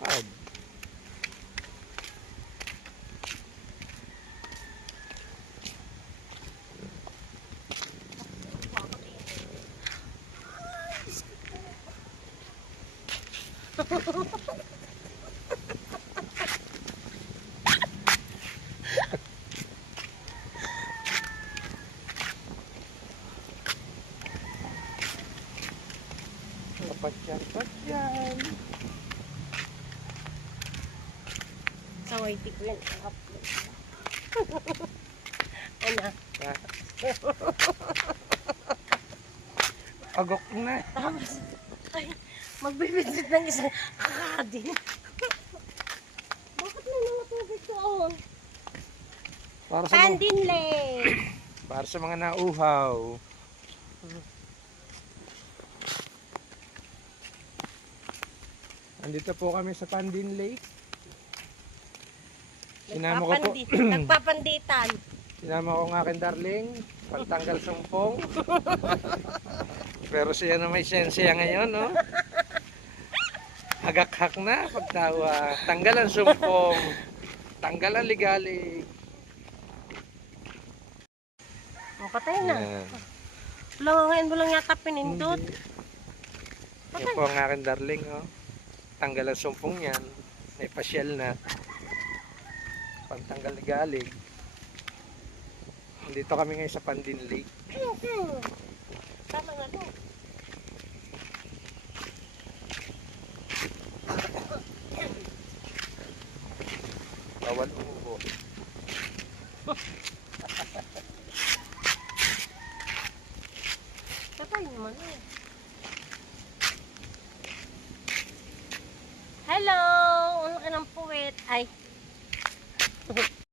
Ad. Patyan. Saway ko yan. Ano? Agok na. Tapos, ay, magbibigit ng isang kakadin. Bakit may mga tubig doon? Para sa Pandinle! para sa mga nauhaw. Andito po kami sa Pandin Lake. Sinama ko po. Nagpapanditan. Sinama ko ng aking darling, pagtanggal sumpong. Pero siya na may sensya ngayon, no? Hagak-hak na pagtawa. Tanggal ang sumpong. Tanggal ang ligalig. Patay na. Yan. Ngayon mo lang yata pinindot. Yan po ang aking darling, oh. Tanggal ang sumpong yan. May pasyal na. Pantanggal ligalig. Dito kami ngayon sa Pandin Lake. Tama nga no. Bawal umubo. Patay naman eh. Hello! Ano ka ng puwet? Ay.